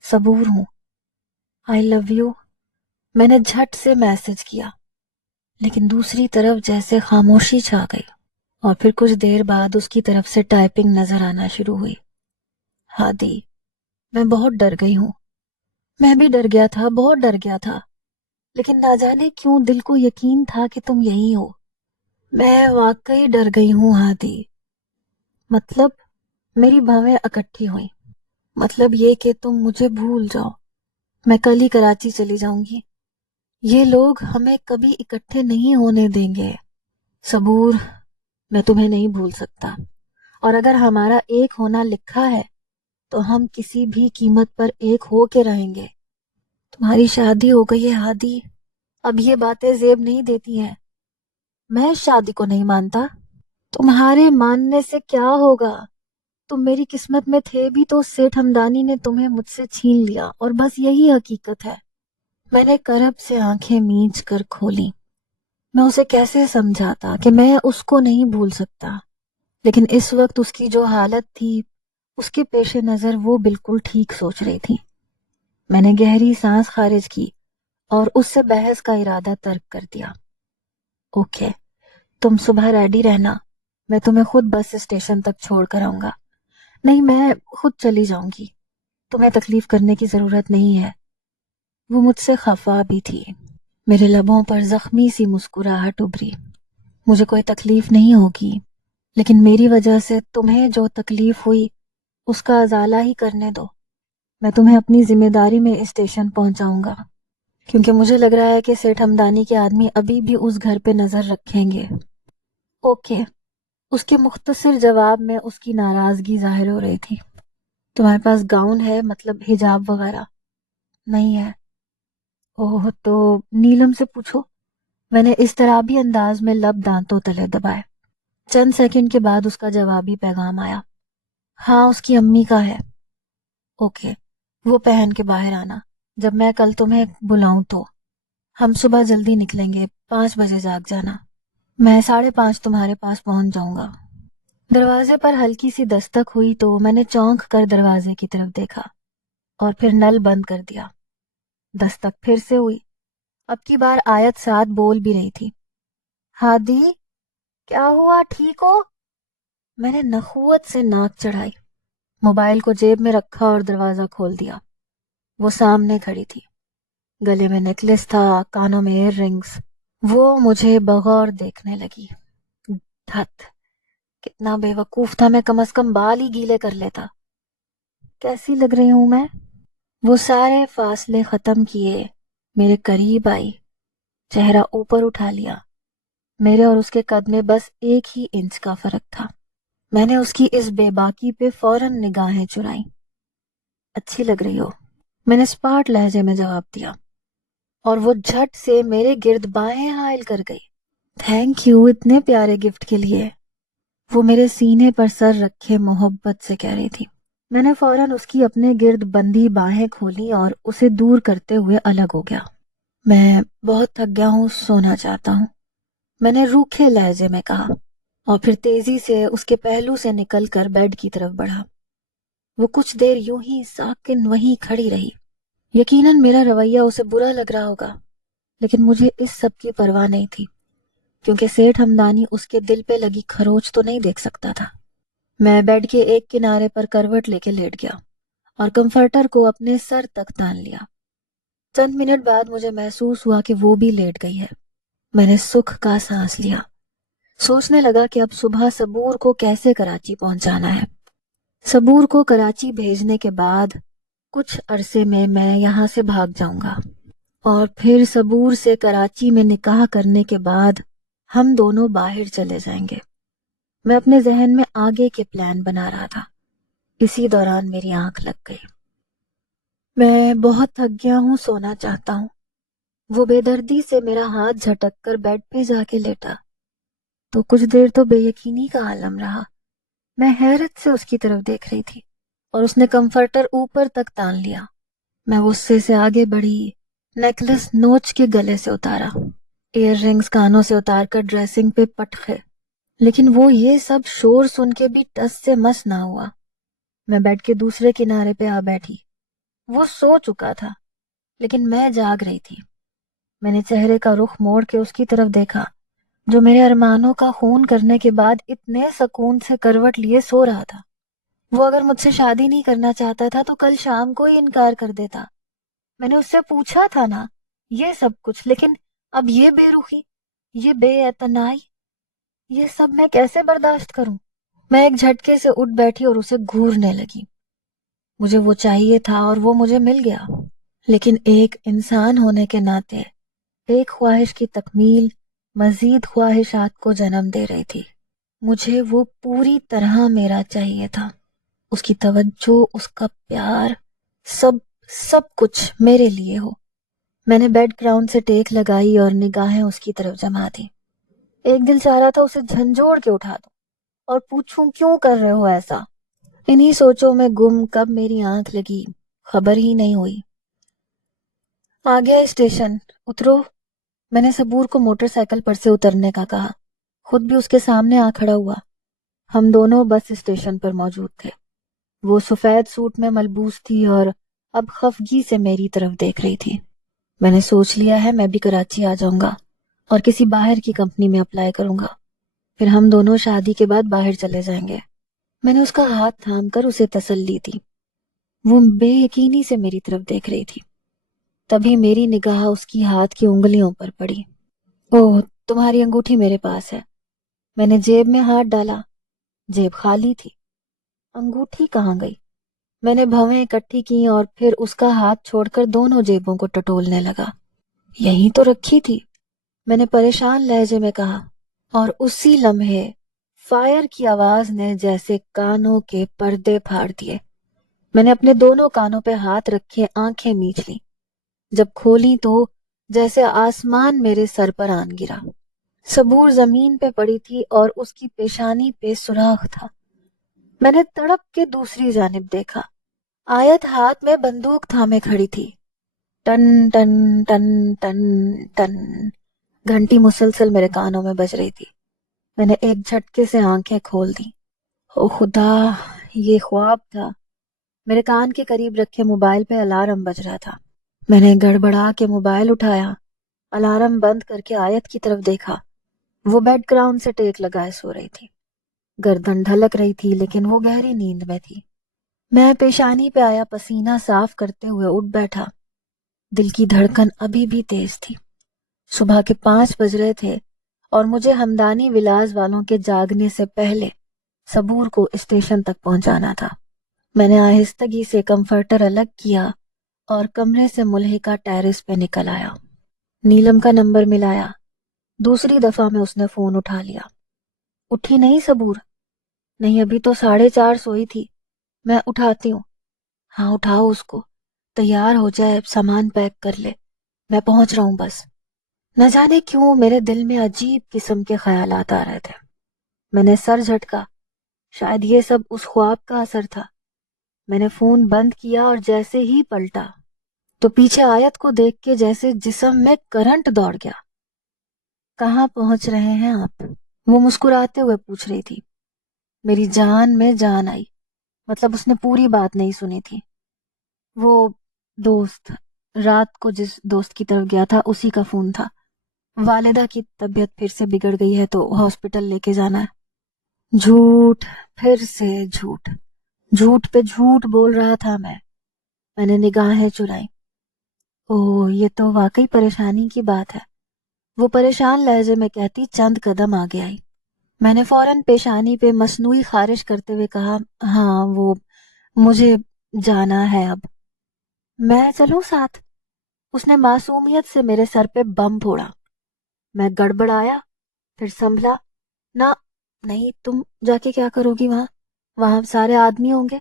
صبور ہوں، آئی لو یو۔ میں نے جھٹ سے میسج کیا، لیکن دوسری طرف جیسے خاموشی چھا گئی، اور پھر کچھ دیر بعد اس کی طرف سے ٹائپنگ نظر آنا شروع ہوئی، ہادی میں بہت ڈر گئی ہوں۔ میں بھی ڈر گیا تھا، بہت ڈر گیا تھا، لیکن نہ جانے کیوں دل کو یقین تھا کہ تم یہی ہو۔ میں واقعی ڈر گئی ہوں ہادی، مطلب میری بھویں اکٹھی ہوئیں، مطلب یہ کہ تم مجھے بھول جاؤ، میں کل ہی کراچی چلی جاؤں گی، یہ لوگ ہمیں کبھی اکٹھے نہیں ہونے دیں گے۔ صبور، میں تمہیں نہیں بھول سکتا، اور اگر ہمارا ایک ہونا لکھا ہے تو ہم کسی بھی قیمت پر ایک ہو کے رہیں گے۔ تمہاری شادی ہو گئی ہے ہادی، اب یہ باتیں زیب نہیں دیتی ہیں۔ میں اس شادی کو نہیں مانتا۔ تمہارے ماننے سے کیا ہوگا؟ تم میری قسمت میں تھے بھی تو سیٹھ ہمدانی نے تمہیں مجھ سے چھین لیا، اور بس یہی حقیقت ہے۔ میں نے کرب سے آنکھیں مینچ کر کھولی۔ میں اسے کیسے سمجھاتا کہ میں اس کو نہیں بھول سکتا، لیکن اس وقت اس کی جو حالت تھی، اس کے پیش نظر وہ بالکل ٹھیک سوچ رہی تھی۔ میں نے گہری سانس خارج کی اور اس سے بحث کا ارادہ ترک کر دیا۔ اوکے، تم صبح ریڈی رہنا، میں تمہیں خود بس اسٹیشن تک چھوڑ کر آؤں گا۔ نہیں، میں خود چلی جاؤں گی، تمہیں تکلیف کرنے کی ضرورت نہیں ہے۔ وہ مجھ سے خفا بھی تھی۔ میرے لبوں پر زخمی سی مسکراہٹ ابھری۔ مجھے کوئی تکلیف نہیں ہوگی، لیکن میری وجہ سے تمہیں جو تکلیف ہوئی اس کا ازالہ ہی کرنے دو۔ میں تمہیں اپنی ذمہ داری میں اسٹیشن پہنچاؤں گا، کیونکہ مجھے لگ رہا ہے کہ سیٹھ ہمدانی کے آدمی ابھی بھی اس گھر پہ نظر رکھیں گے۔ اوکے۔ اس کے مختصر جواب میں اس کی ناراضگی ظاہر ہو رہی تھی۔ تمہارے پاس گاؤن ہے، مطلب حجاب وغیرہ؟ نہیں ہے۔ اوہ، تو نیلم سے پوچھو۔ میں نے اس طرح بھی انداز میں لب دانتوں تلے دبائے۔ چند سیکنڈ کے بعد اس کا جوابی پیغام آیا، ہاں اس کی امی کا ہے۔ اوکے، وہ پہن کے باہر آنا جب میں کل تمہیں بلاؤں تو۔ ہم صبح جلدی نکلیں گے، 5 بجے جاگ جانا، میں 5:30 تمہارے پاس پہنچ جاؤں گا۔ دروازے پر ہلکی سی دستک ہوئی تو میں نے چونک کر دروازے کی طرف دیکھا اور پھر نل بند کر دیا۔ دستک پھر سے ہوئی، اب کی بار آیت ساتھ بول بھی رہی تھی، ہادی کیا ہوا، ٹھیک ہو؟ میں نے نخوت سے ناک چڑھائی، موبائل کو جیب میں رکھا اور دروازہ کھول دیا۔ وہ سامنے کھڑی تھی، گلے میں نیکلس تھا، کانوں میں ایئر رنگز۔ وہ مجھے بغور دیکھنے لگی۔ دھت، کتنا بے وقوف تھا، میں کم از کم بال ہی گیلے کر لیتا۔ کیسی لگ رہی ہوں میں؟ وہ سارے فاصلے ختم کیے، میرے قریب آئی، چہرہ اوپر اٹھا لیا۔ میرے اور اس کے قد میں بس 1 انچ کا فرق تھا۔ میں نے اس کی اس بے باکی پہ فوراً نگاہیں چرائیں۔ اچھی لگ رہی ہو، میں نے اسپاٹ لہجے میں جواب دیا، اور وہ جھٹ سے میرے گرد بائیں حائل کر گئی۔ تھینک یو اتنے پیارے گفٹ کے لیے، وہ میرے سینے پر سر رکھے محبت سے کہہ رہی تھی۔ میں نے فوراً اس کی اپنے گرد بندھی باہیں کھولی اور اسے دور کرتے ہوئے الگ ہو گیا۔ میں بہت تھک گیا ہوں، سونا چاہتا ہوں، میں نے روکھے لہجے میں کہا، اور پھر تیزی سے اس کے پہلو سے نکل کر بیڈ کی طرف بڑھا۔ وہ کچھ دیر یوں ہی ساکن وہیں کھڑی رہی۔ یقیناً میرا رویہ اسے برا لگ رہا ہوگا، لیکن مجھے اس سب کی پرواہ نہیں تھی، کیونکہ سیٹھ ہمدانی اس کے دل پہ لگی کھروچ تو نہیں دیکھ سکتا تھا۔ میں بیڈ کے ایک کنارے پر کروٹ لے کے لیٹ گیا اور کمفرٹر کو اپنے سر تک تان لیا۔ چند منٹ بعد مجھے محسوس ہوا کہ وہ بھی لیٹ گئی ہے۔ میں نے سکھ کا سانس لیا، سوچنے لگا کہ اب صبح صبور کو کیسے کراچی پہنچانا ہے۔ صبور کو کراچی بھیجنے کے بعد کچھ عرصے میں یہاں سے بھاگ جاؤں گا، اور پھر صبور سے کراچی میں نکاح کرنے کے بعد ہم دونوں باہر چلے جائیں گے۔ میں اپنے ذہن میں آگے کے پلان بنا رہا تھا۔ اسی دوران میری آنکھ لگ گئی۔ میں بہت تھک گیا ہوں، سونا چاہتا ہوں۔ وہ بے دردی سے میرا ہاتھ جھٹک کر بیڈ پہ جا کے لیٹا۔ تو کچھ دیر تو بے یقینی کا عالم رہا۔ میں حیرت سے اس کی طرف دیکھ رہی تھی، اور اس نے کمفرٹر اوپر تک تان لیا۔ میں غصے سے آگے بڑھی، نیکلس نوچ کے گلے سے اتارا، ایئر رنگز کانوں سے اتار کر ڈریسنگ پہ پٹخے، لیکن وہ یہ سب شور سن کے بھی ٹس سے مس نہ ہوا۔ میں بیڈ کے دوسرے کنارے پہ آ بیٹھی۔ وہ سو چکا تھا، لیکن میں جاگ رہی تھی۔ میں نے چہرے کا رخ موڑ کے اس کی طرف دیکھا، جو میرے ارمانوں کا خون کرنے کے بعد اتنے سکون سے کروٹ لیے سو رہا تھا۔ وہ اگر مجھ سے شادی نہیں کرنا چاہتا تھا تو کل شام کو ہی انکار کر دیتا۔ میں نے اس سے پوچھا تھا نا یہ سب کچھ، لیکن اب یہ بے رخی، یہ بے اعتنائی، یہ سب میں کیسے برداشت کروں؟ میں ایک جھٹکے سے اٹھ بیٹھی اور اسے گھورنے لگی۔ مجھے وہ چاہیے تھا اور وہ مجھے مل گیا، لیکن ایک انسان ہونے کے ناطے ایک خواہش کی تکمیل مزید خواہشات کو جنم دے رہی تھی۔ مجھے وہ پوری طرح میرا چاہیے تھا، اس کی توجہ، اس کا پیار، سب کچھ میرے لیے ہو۔ میں نے بیڈ گراؤنڈ سے ٹیک لگائی اور نگاہیں اس کی طرف جما دی۔ ایک دل چاہ رہا تھا اسے جھنجھوڑ کے اٹھا دوں اور پوچھوں کیوں کر رہے ہو ایسا۔ انہی سوچوں میں گم کب میری آنکھ لگی، خبر ہی نہیں ہوئی۔ آ گیا اسٹیشن، اترو۔ میں نے صبور کو موٹر سائیکل پر سے اترنے کا کہا، خود بھی اس کے سامنے آ کھڑا ہوا۔ ہم دونوں بس اسٹیشن پر موجود تھے۔ وہ سفید سوٹ میں ملبوس تھی اور اب خفگی سے میری طرف دیکھ رہی تھی۔ میں نے سوچ لیا ہے میں بھی کراچی آ جاؤں گا اور کسی باہر کی کمپنی میں اپلائی کروں گا، پھر ہم دونوں شادی کے بعد باہر چلے جائیں گے۔ میں نے اس کا ہاتھ تھام کر اسے تسلی دی۔ وہ بے یقینی سے میری طرف دیکھ رہی تھی۔ تبھی میری نگاہ اس کی ہاتھ کی انگلیوں پر پڑی۔ اوہ، تمہاری انگوٹھی میرے پاس ہے۔ میں نے جیب میں ہاتھ ڈالا، جیب خالی تھی۔ انگوٹھی کہاں گئی؟ میں نے بھویں اکٹھی کی اور پھر اس کا ہاتھ چھوڑ کر دونوں جیبوں کو ٹٹولنے لگا۔ یہیں تو رکھی تھی، میں نے پریشان لہجے میں کہا، اور اسی لمحے فائر کی آواز نے جیسے کانوں کے پردے پھاڑ دیے۔ میں نے اپنے دونوں کانوں پہ ہاتھ رکھے آنکھیں میچ لیں۔ جب کھولی تو جیسے آسمان میرے سر پر آن گرا۔ صبور زمین پہ پڑی تھی اور اس کی پیشانی پہ سراخ تھا۔ میں نے تڑپ کے دوسری جانب دیکھا۔ آیت ہاتھ میں بندوق تھامے کھڑی تھی۔ ٹن ٹن ٹن ٹن ٹن گھنٹی مسلسل میرے کانوں میں بج رہی تھی۔ میں نے ایک جھٹکے سے آنکھیں کھول دی۔ او خدا، یہ خواب تھا۔ میرے کان کے قریب رکھے موبائل پہ الارم بج رہا تھا۔ میں نے گڑبڑا کے موبائل اٹھایا، الارم بند کر کے آیت کی طرف دیکھا۔ وہ بیڈ گراؤنڈ سے ٹیک لگائے سو رہی تھی۔ گردن ڈھلک رہی تھی لیکن وہ گہری نیند میں تھی۔ میں پیشانی پہ آیا پسینہ صاف کرتے ہوئے اٹھ بیٹھا۔ دل کی دھڑکن ابھی بھی تیز تھی۔ صبح کے 5 بج رہے تھے اور مجھے ہمدانی ولاس والوں کے جاگنے سے پہلے صبور کو اسٹیشن تک پہنچانا تھا۔ میں نے آہستگی سے کمفرٹر الگ کیا اور کمرے سے ملحقہ ٹیرس پہ نکل آیا۔ نیلم کا نمبر ملایا۔ دوسری دفعہ میں اس نے فون اٹھا لیا۔ اٹھی نہیں صبور؟ نہیں، ابھی تو 4:30 سوئی تھی۔ میں اٹھاتی ہوں۔ ہاں اٹھاؤ اس کو، تیار ہو جائے، سامان پیک کر لے، میں پہنچ رہا ہوں بس۔ نہ جانے کیوں میرے دل میں عجیب قسم کے خیالات آ رہے تھے۔ میں نے سر جھٹکا، شاید یہ سب اس خواب کا اثر تھا۔ میں نے فون بند کیا اور جیسے ہی پلٹا تو پیچھے آیت کو دیکھ کے جیسے جسم میں کرنٹ دوڑ گیا۔ کہاں پہنچ رہے ہیں آپ؟ وہ مسکراتے ہوئے پوچھ رہی تھی۔ میری جان میں جان آئی، مطلب اس نے پوری بات نہیں سنی تھی۔ وہ دوست، رات کو جس دوست کی طرف گیا تھا اسی کا فون تھا۔ والدہ کی طبیعت پھر سے بگڑ گئی ہے تو ہاسپٹل لے کے جانا ہے۔ جھوٹ، پھر سے جھوٹ، جھوٹ پہ جھوٹ بول رہا تھا میں نے نگاہیں چرائیں۔ اوہ، یہ تو واقعی پریشانی کی بات ہے، وہ پریشان لہجے میں کہتی چند قدم آگے آئی۔ میں نے فوراً پیشانی پہ مصنوعی خارش کرتے ہوئے کہا، ہاں وہ مجھے جانا ہے اب۔ میں چلوں ساتھ؟ اس نے معصومیت سے میرے سر پہ بم پھوڑا۔ میں گڑبڑایا، پھر سنبھلا۔ نہ نہیں، تم جا کے کیا کرو گی وہاں سارے آدمی ہوں گے۔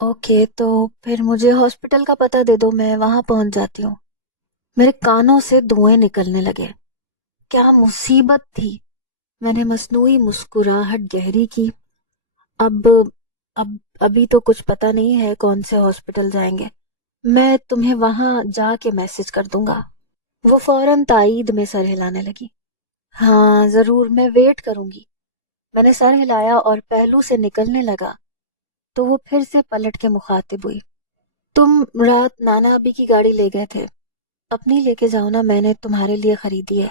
اوکے، تو پھر مجھے ہاسپٹل کا پتہ دے دو، میں وہاں پہنچ جاتی ہوں۔ میرے کانوں سے دھوئیں نکلنے لگے۔ کیا مصیبت تھی! میں نے مصنوعی مسکراہٹ گہری کی۔ اب ابھی تو کچھ پتہ نہیں ہے کون سے ہاسپٹل جائیں گے، میں تمہیں وہاں جا کے میسج کر دوں گا۔ وہ فوراً تائید میں سر ہلانے لگی۔ ہاں ضرور، میں ویٹ کروں گی۔ میں نے سر ہلایا اور پہلو سے نکلنے لگا تو وہ پھر سے پلٹ کے مخاطب ہوئی۔ تم رات نانا ابی کی گاڑی لے گئے تھے، اپنی لے کے جاؤ نا، میں نے تمہارے لیے خریدی ہے۔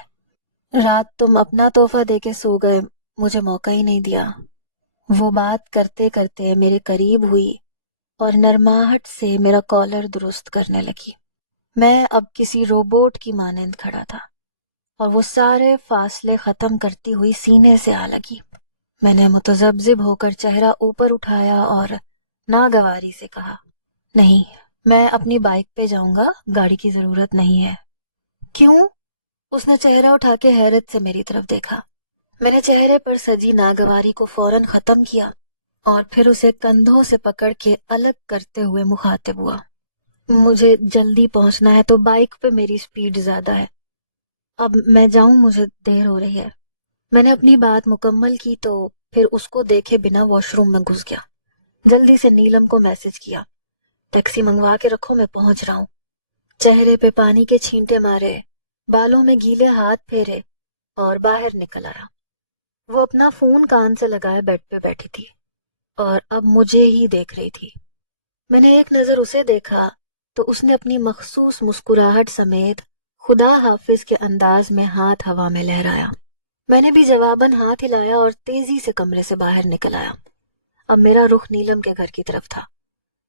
رات تم اپنا تحفہ دے کے سو گئے، مجھے موقع ہی نہیں دیا۔ وہ بات کرتے کرتے میرے قریب ہوئی اور نرماہٹ سے میرا کالر درست کرنے لگی۔ میں اب کسی روبوٹ کی مانند کھڑا تھا اور وہ سارے فاصلے ختم کرتی ہوئی سینے سے آ لگی۔ میں نے متذبذب ہو کر چہرہ اوپر اٹھایا اور ناگواری سے کہا، نہیں، میں اپنی بائک پہ جاؤں گا، گاڑی کی ضرورت نہیں ہے۔ کیوں؟ اس نے چہرہ اٹھا کے حیرت سے میری طرف دیکھا۔ میں نے چہرے پر سجی ناگواری کو فوراً ختم کیا اور پھر اسے کندھوں سے پکڑ کے الگ کرتے ہوئے مخاطب ہوا۔ مجھے جلدی پہنچنا ہے تو بائک پہ میری سپیڈ زیادہ ہے، اب میں جاؤں، مجھے دیر ہو رہی ہے۔ میں نے اپنی بات مکمل کی تو پھر اس کو دیکھے بنا واش روم میں گھس گیا۔ جلدی سے نیلم کو میسج کیا، ٹیکسی منگوا کے رکھو، میں پہنچ رہا ہوں۔ چہرے پہ پانی کے چھینٹے مارے، بالوں میں گیلے ہاتھ پھیرے اور باہر نکل آیا۔ وہ اپنا فون کان سے لگائے بیڈ پہ بیٹھی تھی اور اب مجھے ہی دیکھ رہی تھی۔ میں نے ایک نظر اسے دیکھا تو اس نے اپنی مخصوص مسکراہٹ سمیت خدا حافظ کے انداز میں ہاتھ ہوا میں لہرایا۔ میں نے بھی جواباً ہاتھ ہلایا اور تیزی سے کمرے سے باہر نکل آیا۔ اب میرا رخ نیلم کے گھر کی طرف تھا۔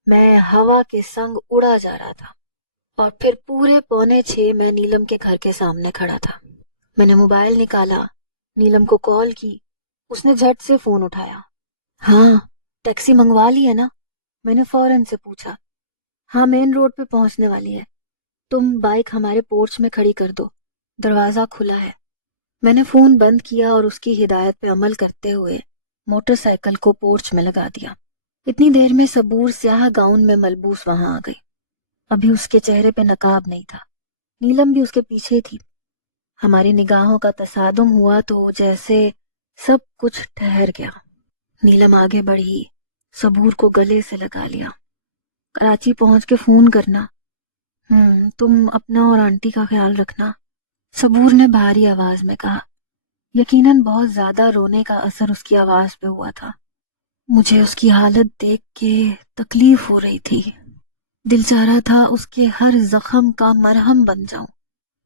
میں ہوا کے سنگ اڑا جا رہا تھا اور پھر پورے 5:45 میں نیلم کے گھر کے سامنے کھڑا تھا۔ میں نے موبائل نکالا، نیلم کو کال کی۔ اس نے جھٹ سے فون اٹھایا۔ ہاں، ٹیکسی منگوا لی ہے نا؟ میں نے فوراً سے پوچھا۔ ہاں، مین روڈ پہ پہنچنے والی ہے، تم بائک ہمارے پورچ میں کھڑی کر دو، دروازہ کھلا ہے۔ میں نے فون بند کیا اور اس کی ہدایت پہ عمل کرتے ہوئے موٹر سائیکل کو پورچ میں لگا دیا۔ اتنی دیر میں صبور سیاہ گاؤن میں ملبوس وہاں آ گئی۔ ابھی اس کے چہرے پہ نقاب نہیں تھا۔ نیلم بھی اس کے پیچھے تھی۔ ہماری نگاہوں کا تصادم ہوا تو جیسے سب کچھ ٹھہر گیا۔ نیلم آگے بڑھی، صبور کو گلے سے لگا لیا۔ کراچی پہنچ کے فون کرنا۔ تم اپنا اور آنٹی کا خیال رکھنا، صبور نے بھاری آواز میں کہا۔ یقیناً بہت زیادہ رونے کا اثر اس کی آواز پہ ہوا تھا۔ مجھے اس کی حالت دیکھ کے تکلیف ہو رہی تھی۔ دل چاہ رہا تھا اس کے ہر زخم کا مرہم بن جاؤں۔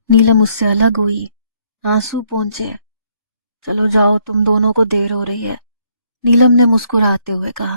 نیلم اس سے الگ ہوئی، آنسو پونچھے۔ چلو جاؤ، تم دونوں کو دیر ہو رہی ہے، نیلم نے مسکراتے ہوئے کہا۔